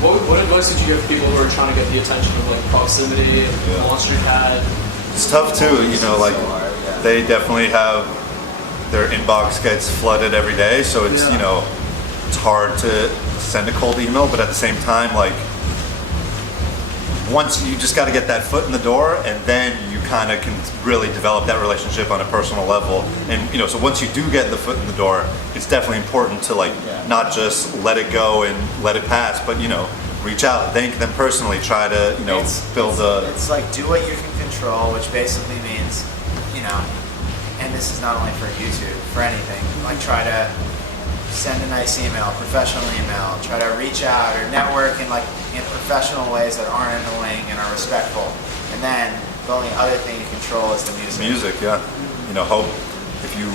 What advice did you give people who are trying to get the attention of like Proximity, Monster Cat? It's tough too, you know, like they definitely have their inbox gets flooded every day, so it's you know, it's hard to send a cold email, but at the same time, like once you just got to get that foot in the door, and then you kind of can really develop that relationship on a personal level. And you know, so once you do get the foot in the door, it's definitely important to like not just let it go and let it pass, but you know, reach out, thank them personally, try to you know build a. It's like do what you can control, which basically means, you know, and this is not only for YouTube, for anything. Like try to send a nice email, professional email, try to reach out or network in like in professional ways that aren't annoying and are respectful. And then the only other thing you control is the music. Music, yeah. You know, hope if you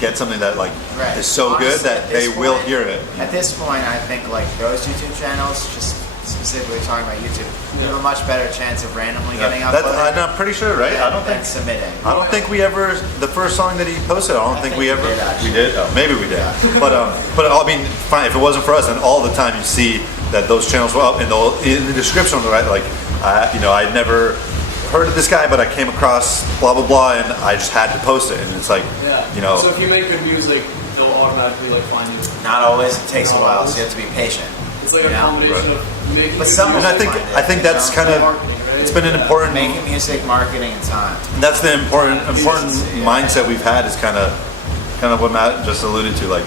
get something that like is so Honestly, good that they will hear it. At this point, I think like those YouTube channels, just specifically talking about YouTube, you have a much better chance of randomly getting uploaded. I'm pretty sure, right? I don't think submitting. I don't think we ever. The first song that he posted, I don't think we ever. We did. Oh, maybe we did. But I mean, fine. If it wasn't for us, then all the time you see that those channels were up in the description on the right. Like, you know, I'd never heard of this guy, but I came across blah blah blah, and I just had to post it. And it's like, you know. So if you make good music, they'll automatically like find you. Not always. It takes a while, so you have to be patient. It's like a combination of making. But some, and I think that's kind of. It's been an important making music, marketing, and time. That's the important mindset we've had. Is kind of what Matt just alluded to. Like,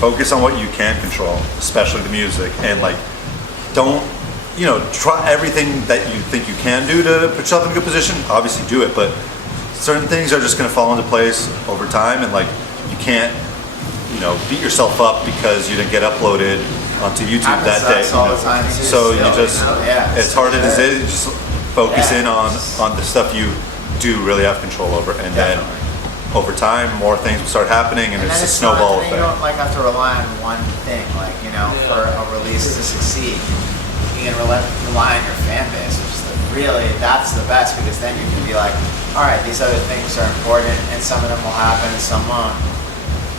focus on what you can control, especially the music, and like, don't you know, try everything that you think you can do to put yourself in a good position. Obviously, do it, but certain things are just going to fall into place over time, and like, you can't, you know, beat yourself up because you didn't get uploaded onto YouTube that day. All the time too, so you just, as hard as it is, just focus in on the stuff you do really have control over, and then over time, more things will start happening, and it's a snowball effect. You don't like have to rely on one thing, like you know, for a release to succeed. You can rely on your fan base, which is really that's the best, because then you can be like, all right, these other things are important, and some of them will happen, some won't.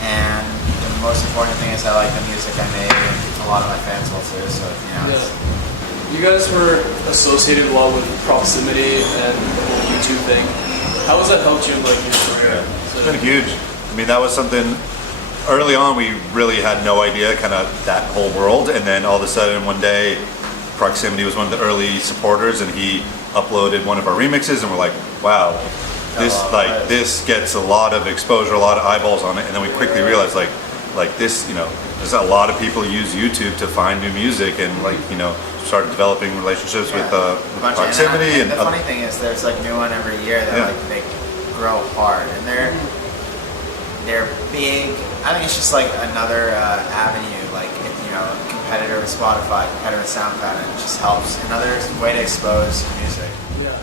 And the most important thing is I like the music I make, and a lot of my fans will too. So you know. You guys were associated a lot with Proximity and the whole YouTube thing. How has that helped you in like your career? It's been huge. I mean, that was something early on we really had no idea, kind of that whole world, and then all of a sudden one day, Proximity was one of the early supporters, and he uploaded one of our remixes, and we're like, wow, this gets a lot of exposure, a lot of eyeballs on it, and then we quickly realized like this, you know, there's a lot of people use YouTube to find new music, and like, you know, started developing relationships with Proximity. And the funny thing is, there's like new one every year that like they grow hard, and they're big. I think it's just like another avenue, like you know, competitor with Spotify, competitor with SoundCloud, and it just helps another way to expose music. Yeah.